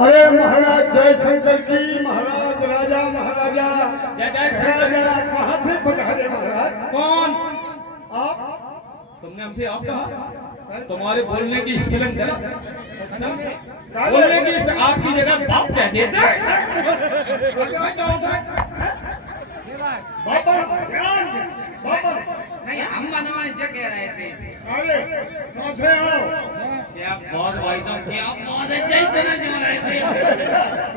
अरे महाराज जय शंकर की, महाराज राजा महाराजा जय जय शंकर। कहाँ से पधारे महाराज? कौन? आप? तुमने हमसे आप कहा? तुम्हारे बोलने की स्पेलिंग गलत। बोलने की आपकी जगह बाप कहते थे। बाबर बाबर नहीं, हम मनवाए जो कह रहे थे। अरे कहाँ से आओ? बहुत भाई साहब क्या बहुत अच्छे ही चले जा रहे थे।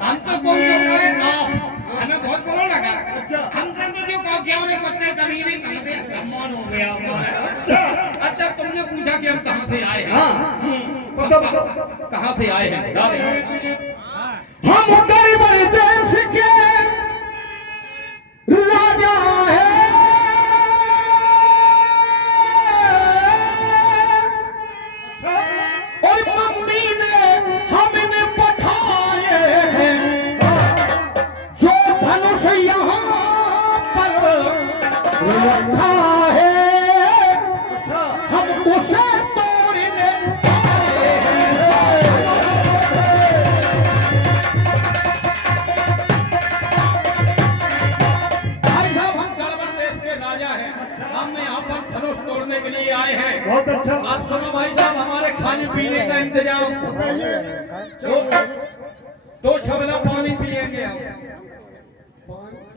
हम तो कौन जो कहे आप, हमें बहुत बुरा लगा। अच्छा। हम सब जो कहो क्या उन्हें कुत्ते कभी नहीं कहाँ से कमान हो गया हमारा। अच्छा तुमने पूछा कि हम कहाँ से आए हैं? बताओ कहाँ से आए हैं? हम गरीब देश के राजा है, और मम्मी ने हमें पठाए हैं, जो धनुष यहाँ पर रखा है, हम उसे तोड़ने आए हैं। भाई साहब हम गड़बड़ देश के राजा हैं। हम यहाँ पर धनुष तोड़ने के लिए आए हैं। बहुत अच्छा। आप सुनो भाई साहब, हमारे खाने पीने का इंतजाम। दो छबला पानी पिएंगे हम।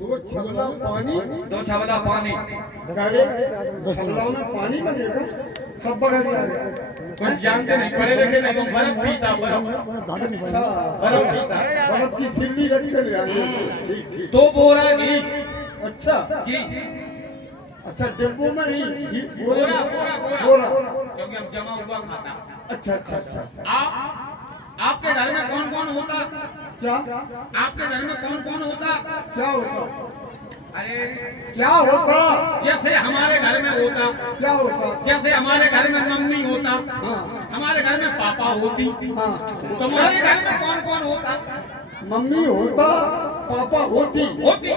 दो छबला पानी? दो छबला पानी। छबला में पानी बनेगा? सब बगल कुछ जानते नहीं, पढ़े लिखे नहीं। बर्फ पीता, बर्फ पीता। बर्फ की सिल्ली रखे ले आएंगे। ठीक ठीक। 2 बोरा घी। अच्छा जी अच्छा, डिब्बों में ही घी? बोरा बोरा बोरा बोरा। क्योंकि हम जमा हुआ खाता। अच्छा अच्छा अच्छा। आपके घर में कौन कौन होता? क्या आपके घर में कौन कौन होता? क्या होता? अरे क्या होता? जैसे हमारे घर में होता, क्या होता? जैसे हमारे घर में मम्मी होता, हाँ हमारे घर में पापा होती। हाँ। तुम्हारे घर में कौन कौन होता? मम्मी होता, पापा होती। होती।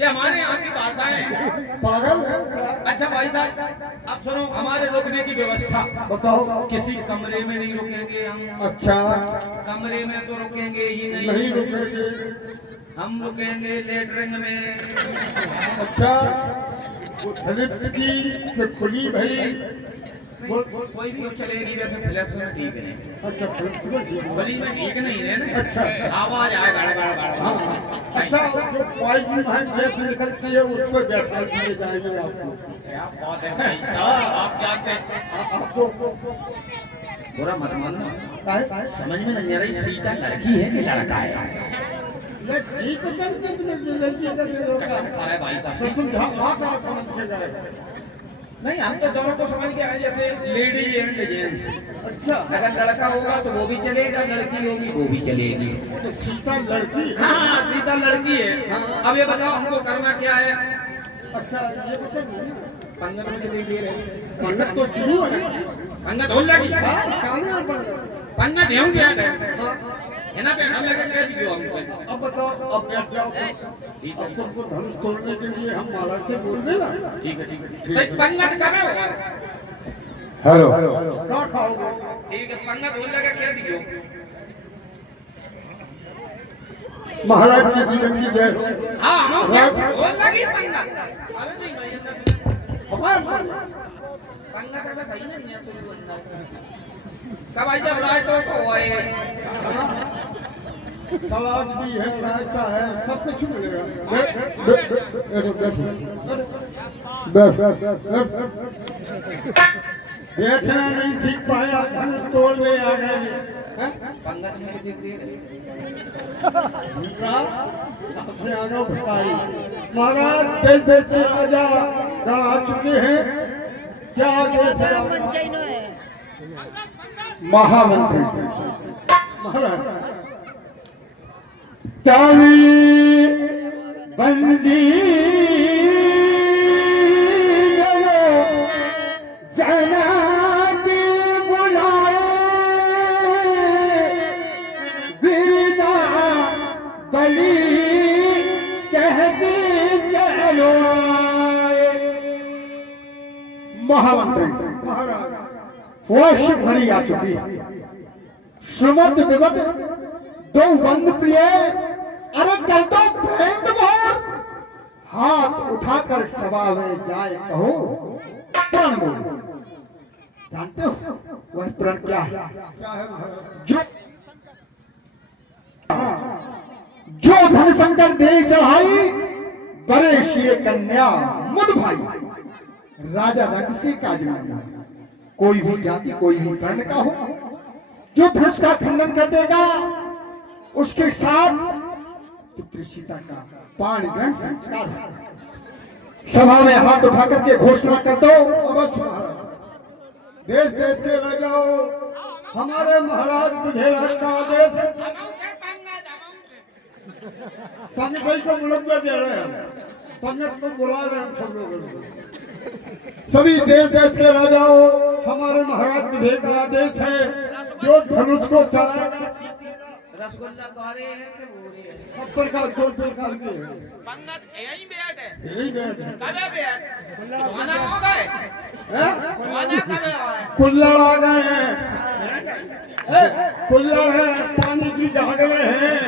ये हमारे यहाँ की भाषा है। पागल है क्या? अच्छा भाई साहब अब सुनो, हमारे रुकने की व्यवस्था। बताओ। किसी कमरे में नहीं रुकेंगे हम। अच्छा। कमरे में तो रुकेंगे ही नहीं नहीं। रुकेंगे? हम रुकेंगे लेटरिंग में। अच्छा, वो फ्लिप्स की कि खुली भाई? कोई भी चलेगी, वैसे फ्लैक्स में ठीक है। अच्छा फ्लिप्स में ठीक है। खुली में ठीक नहीं है ना। अच्छा अच्छा। आवाज आए गड़बड़ हाँ। गड़बड़। अच्छा, जो पाइप में गैस निकलती है उस पर बैठा दिए जाएंगे आपको। क्या बात है भाई साहब, आप जानते हैं। आपको बुरा मत मानना, काहे? समझ में नहीं आ रही सीता लड़की है कि लड़का है। ये ठीक पता नहीं तुम्हें लड़की का दे रहा कसम खा रहा है भाई तो साहब। तुम वहाँ का समझ के गए? नहीं, हम तो दोनों को समझ के आए, जैसे लेडी एंड जेंट्स। अच्छा। अगर लड़का होगा तो वो भी चलेगा, लड़की होगी वो भी चलेगी। तो सीता लड़की है? हाँ सीता लड़की है। अब ये बताओ हमको करना क्या है? अच्छा ये बता दो ना। पंगत में कितनी देर है? पंडित तो शुरू है। पंगत हो लगी। हाँ, कहाँ है पंडित? पंगत यूं क्या है? हाँ। है ना पे हम लगे कह दियो हमको। अब बताओ, अब बैठ जाओ। ठीक है अब तुमको धनुष तोड़ने के लिए हम महाराज से बोल देना। ठीक है ठीक है। पंगत करो। हेलो। क्या खाओगे? ठीक है, पंगत हो लगा कह दियो। महाराज के जीवन की जय हो। हाँ हम क्या हो लगी पंगत। अरे नहीं भाई हमारे पंगत है भाई नहीं है शुरू अंदर। कब आई जब राय तो आए। सलाद भी है, रायता है, सब कुछ मिलेगा। बैठना नहीं सीख पाया, तोड़ में आ गए। पंगत में देख दे भिखारी महाराज देश देश के राजा आ चुके हैं। क्या देश है? महामंत्री महाराज चावी बंदी जना के बुलाए, गिरदा बली कहते चलो। महामंत्री महाराज, होश भरी आ चुकी है। सुमत विमत दो बंद प्रिय, अरे कर दो बैंड मोर, हाथ उठाकर सभा में जाए कहो प्रण बोल। जानते हो वह प्रण क्या है? जो धन शंकर दे चढ़ाई, बड़े शीर कन्या मुद भाई, राजा रंग से काज मांगा। कोई भी जाति कोई भी वर्ण का हो, जो धनुष का खंडन कर देगा उसके साथ पुत्र सीता का पाण ग्रहण संस्कार है। सभा में हाथ उठा करके घोषणा कर दो। अवश्य महाराज, देश देश के राजाओं, हमारे महाराज बुधेराज का आदेश है। पंडित को मुलम्बा दे रहे हैं, पंडित को बुला रहे हैं सब लोग। सभी देश देश के राजाओं, हमारे महाराज बुधे का आदेश है, जो धनुष को चढ़ाएगा। रसगुल्ला तोरे हैं कि बोरे हैं? सब प्रकार दो प्रकार के हैं। पंगत यही बैठ है, यही बैठ है। कबे बैठ खाना हो गए हैं? खाना कबे आए? कुल्लड़ आ गए हैं, कुल्लड़ है, पानी की घाघरे हैं,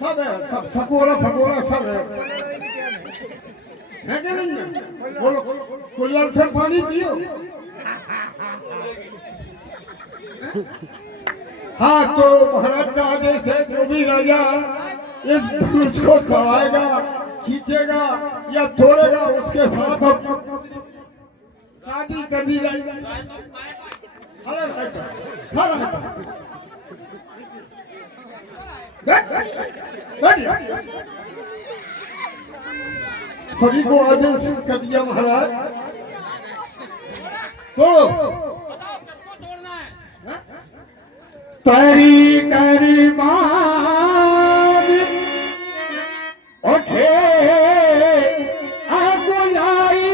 सब है, सब सकोरा फकोरा सब है कि नहीं? बोलो, कुल्लड़ से पानी पियो। हाँ, तो महाराज का आदेश है, जो भी राजा इस धनुष को चढ़ाएगा, खींचेगा या तोड़ेगा, उसके साथ अब शादी कर दी जाएगी। अरे सभी को आदेश कर दिया महाराज। तो तरी करी मान उठे आगुलाई,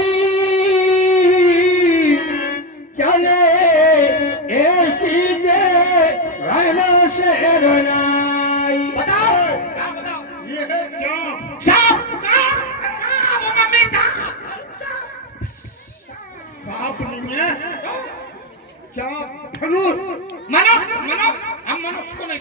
चले एक जे रहना से रनाई। बताओ क्या बताओ? ये है क्या? सांप मम्मी, सांप नहीं है, क्या धनुष? मनुष्य, हम मनुष्य को नहीं